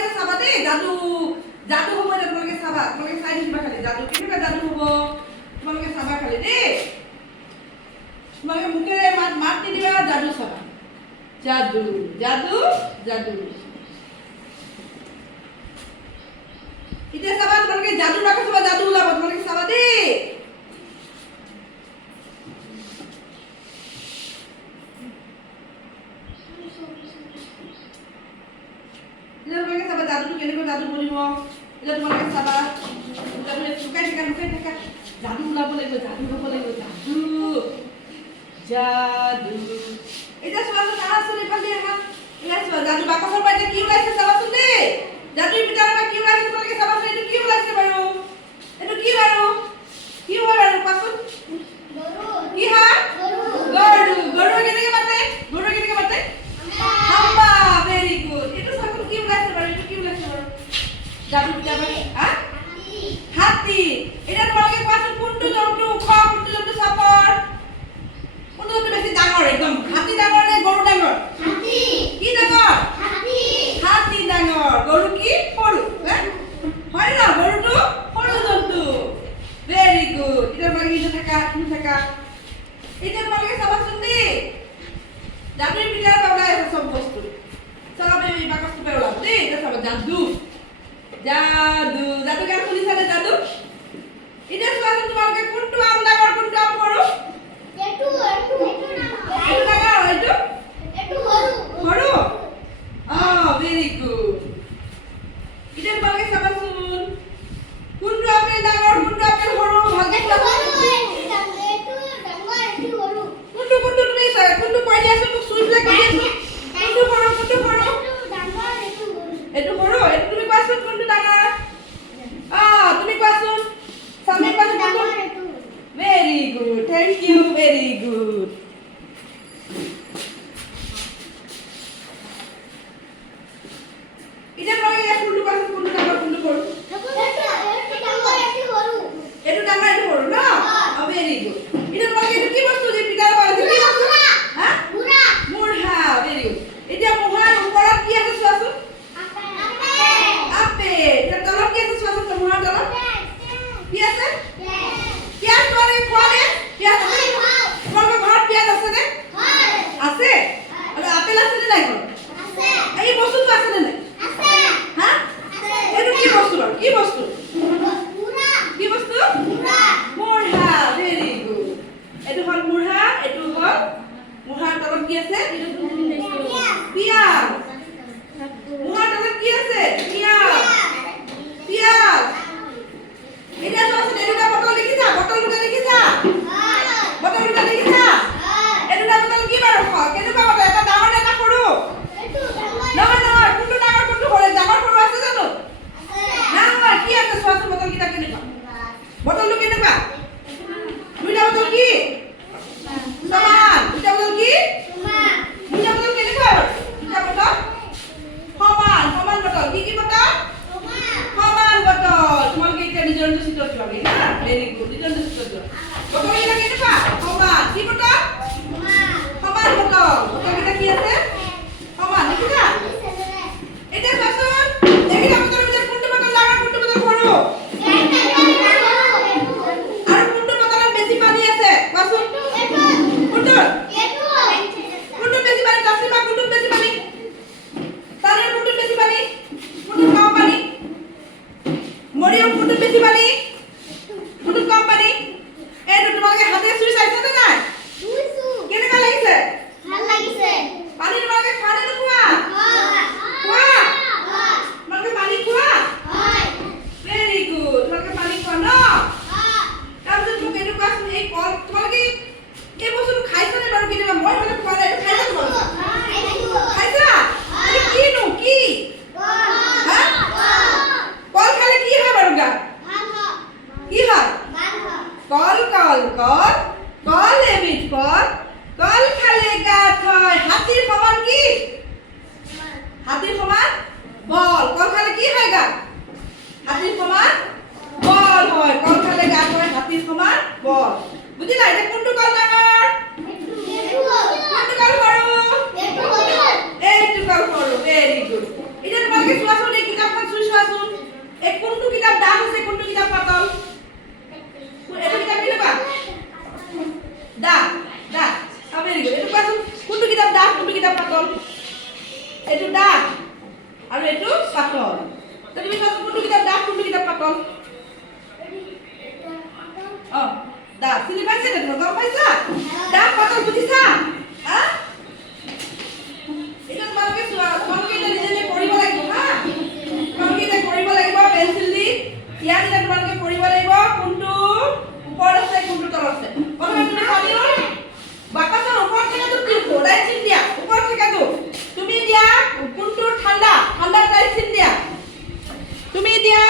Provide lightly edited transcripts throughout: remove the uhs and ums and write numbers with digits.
তোমালোকে চাবা দেই যাদু যাদু হ'ব এটা তোমালোকে চাবা তোমালোকে চাই থাকিবা খালি যাদু কেনেকুৱা যাদু হ'ব তোমালোকে চাবা খালি দেই তোমালোকে মুখেৰে মাত নিদিবা যাদু চাবা যাদু যাদু যাদু এতিয়া চাবা তোমালোকে যাদু ৰাখা চাবা যাদু ওলাব তোমালোকে চাবা দেই এতিয়া তোমালোকে চাবা যাদুটো কেনেকৈ যাদু কৰিব এতিয়া তোমালোকে চাবা যাদু লুকাই থাকা যাদু ওলাব লাগিব যাদু হ'ব লাগিব যাদু যাদু এতিয়া চোৱাচোন আহাচোন এইফালে আহা এতিয়া চোৱা যাদু বাকচৰ পৰা এতিয়া কি ওলাইছে চাবাচোন দেই যাদুৰ ভিতৰৰ পৰা কি ওলাইছে তোমালোকে চাবাচোন এইটো কি ওলাইছে বাৰু এইটো কি বাৰু কি হয় বাৰু কোৱাচোন কি হয় গৰু কেনেকৈ মাতে হাম্বা ভেৰি গুড এইটো চাচোন কি ওলাইছে বাৰু এইটো কি ওলাইছে বাৰু যাদুৰ ভিতৰৰ পৰা হাতী এটা তোমালোকে কোৱাচোন কোনটো জন্তু ওখ কোনটো জন্তু চাপৰ কোনটো জন্তু বেছি ডাঙৰ একদম হাতী ডাঙৰ নে গৰু ডাঙৰ হাতী কি ডাঙৰ হাতী ডাঙৰ গৰু কি সৰু হয় না গৰুটো সৰু জন্তু ভেৰি গুড এটা তোমালোকে ইটো থাকা এতিয়া তোমালোকে চাবাচোন দেই যাদুৰ ভিতৰৰ পৰা ওলাই আছে চব বস্তু চাবা এই বাকচটো পৰা ওলাব দেই এতিয়া চাবা যাদু গান শুনিছানে যাদু এতিয়া চোৱাচোন তোমালোকে কোনটো আম ডাঙৰ কোনটো আম সৰু এইটো ডাঙৰ এইটো সৰু ভেৰি গুড এতিয়া তোমালোকে চাবাচোন কোনটো আপেল ডাঙৰ কোনটো আপেল সৰু ভালকে কোনটো তুমি কোনটো কৈ দিয়াচোন মোক চুইবিলাক কৈ দিয়াচোন কোনটো সৰু এইটো সৰু এইটো তুমি কোৱাচোন কোনটো ডাঙৰ তুমি কোৱাচোন সামনে কোৱাচোন কোনটো very good thank you very good এতিয়া তোমালোকে কোনটো কোৱাচোন কোনটো ডাঙৰ কোনটো সৰু এইটো ডাঙৰ এইটো সৰু ন ভেৰি গুড এতিয়া তোমালোকে এইটো কি বস্তু যে পিতাৰ পৰা আছে কি বস্তু মুঢ়া ভেৰি গুড এতিয়া মুঢ়াৰ ওপৰত কি আছে চোৱাচোন আপেল তলত কি আছে চোৱাচোন মুঢ়াৰ তলত কি আছে পিয়াজ তোমালোকে খোৱা নে পিয়াজ তোমালোকৰ ঘৰত পিয়াজ আছে নে আছে আৰু আপেল আছে নে নাই ঘৰত এই বস্তুটো আছে নে নাই এইটো কি বস্তু বাৰু কি বস্তু মুঢ়া ভেৰি গুড এইটো হ'ল মুঢ়া এইটো হ'ল মুঢ়াৰ তলত কি আছে পিয়াজ মুঢ়াৰ তলত কি আছে পিয়াজ এতিয়া চোৱাচোন এই দুটা বটল দেখিছা এই দুটা বটল কি বাৰু কেনেকুৱা বটল এটা ডাঙৰ নে এটা সৰু নহয় কোনটো ডাঙৰ কোনটো সৰু ডাঙৰ সৰু আছে জানো নহয় কি আছে চোৱাচোন বটলকেইটা কেনেকুৱা বটলটো কেনেকুৱা দুইটা বটল কি সমান দুইটা বটল কি দুইটা বটল কেনেকুৱা দুইটা বটল সমান বটল কি বটল সমান বটল তোমালোকে এতিয়া নিজৰ চিত্ৰ দিবাগে না ভেৰি গুড নিজৰ চিত্ৰ দিবা বটলকেইটা কেনেকুৱা সমান কি বটল সমান বটলকেইটা কি আছে সমান দেখিছা এতিয়া চোৱাচোন এইকেইটা বটলৰ ভিতৰত কোনটো বটল ডাঙৰ কোনটো বটল সৰু আৰু কোনটো বটলত বেছি পানী আছে কোৱাচোন কোনটো বেছি পানী তাসলিমা কোনটো বেছি পানী তাৰে কোনটো বেছি পানী কোনটো কম পানী মৰিয়ম কোনটো বেছি পানী কোনটো কম পানী এইটো তোমালোকে হাতেৰে চুই চাইছা নে নাই কেনেকুৱা লাগিছে ভাল লাগিছে পানী তোমালোকে খোৱা নে নোখোৱা তোমালোকে পানী খোৱা ভেৰি গুড তোমালোকে পানী খোৱা ন তাৰপিছত মোক এইটো কোৱাচোন এই কল তোমালোকে এই বস্তুটো খাইছানে বাৰু কেতিয়াবা মই মানে খোৱা নাই এইটো খাইছা তোমালোকে খাইছা এইটো কিনো কি কল খালে কি হয় বাৰু গা কি হয় কল এবিধ কল খালে গাত হয় হাতীৰ সমান কি হাতীৰ সমান বল কল খালে কি হয় গাত হাতীৰ সমান বল হয় কল খালে গাত হয় হাতীৰ সমান বল বুজিলা এতিয়া কোনটো কল ডাঙৰ কোনটো কল সৰু এইটো কল সৰু ভেৰি গুড এতিয়া তোমালোকে চোৱাচোন এই আৰু এইটো পাতল তুমি কোনটো কিতাপ ডাঠ কোনটো কিতাপ পাতল ডাঠ চিনি পাইছে নে গম পাইছা ডাঠ পাতল বুজিছা হা এটা তোমালোকে তোমালোকে এটা নিজে নিজে পঢ়িব লাগিব হা তোমালোকে এটা কৰিব লাগিব পেন্সিল দি ইয়াত এটা তোমালোকে পঢ়িব লাগিব কোনটো ওপৰত আছে কোনটো তলত আছে প্ৰথমে তুমি চাবি বাকচৰ ওপৰত থাকাটো কি ৰাইট চিন দিয়া ওপৰত থাকাটো তুমি দিয়া কোনটো ঠাণ্ডা ঠাণ্ডা ৰাইট চিন দিয়া তুমি দিয়া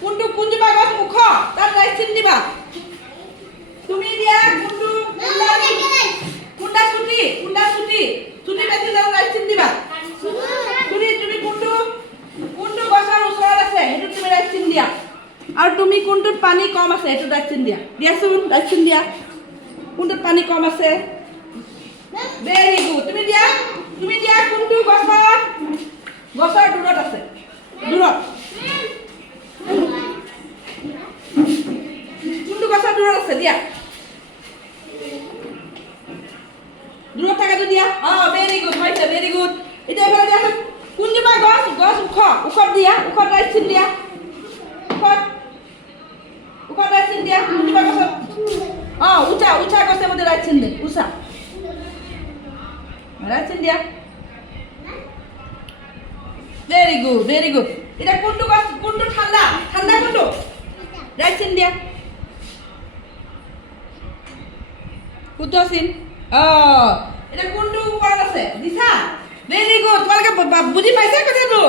কোনটো কোনজোপা গছ মুখ তাত ৰাইট চিন দিবা তুমি দিয়া কোনটো কুণ্ডা ছুটি ছুটি বেছি তাত ৰাইট চিন দিবা তুমি কোনটো গছৰ ওচৰত আছে সেইটো তুমি ৰাইট চিন দিয়া আৰু তুমি কোনটোত পানী কম আছে সেইটো ৰাইট চিন দিয়া দিয়াচোন ৰাইট চিন দিয়া কোনটোত পানী কম আছে ভেৰি গুড তুমি দিয়া কোনটো গছৰ দূৰত আছে দূৰত কোনটো গছৰ দূৰত আছে দিয়া দূৰত থাকাটো দিয়া ভেৰি গুড হৈছে ভেৰি গুড এতিয়া এফালে দিয়াচোন কোনজোপা গছ ওখত দিয়া ওখত ৰাইট চিন দিয়া ওখত ৰাইট চিন দিয়া কোনজোপা গছত উঁচা গছে মধ্যে রাইট চিন দে উঁচা রাইট চিন দিয়া ভেরি গুড এটা কোনটো গছ কোনটো ঠান্ডা কোনটো রাইট চিন দিয়া শুদ্ধ চিন এটা কোনটো ওপৰত আছে দিছা ভেৰি গুড তোমালোকে বুজি পাইছা কথাটো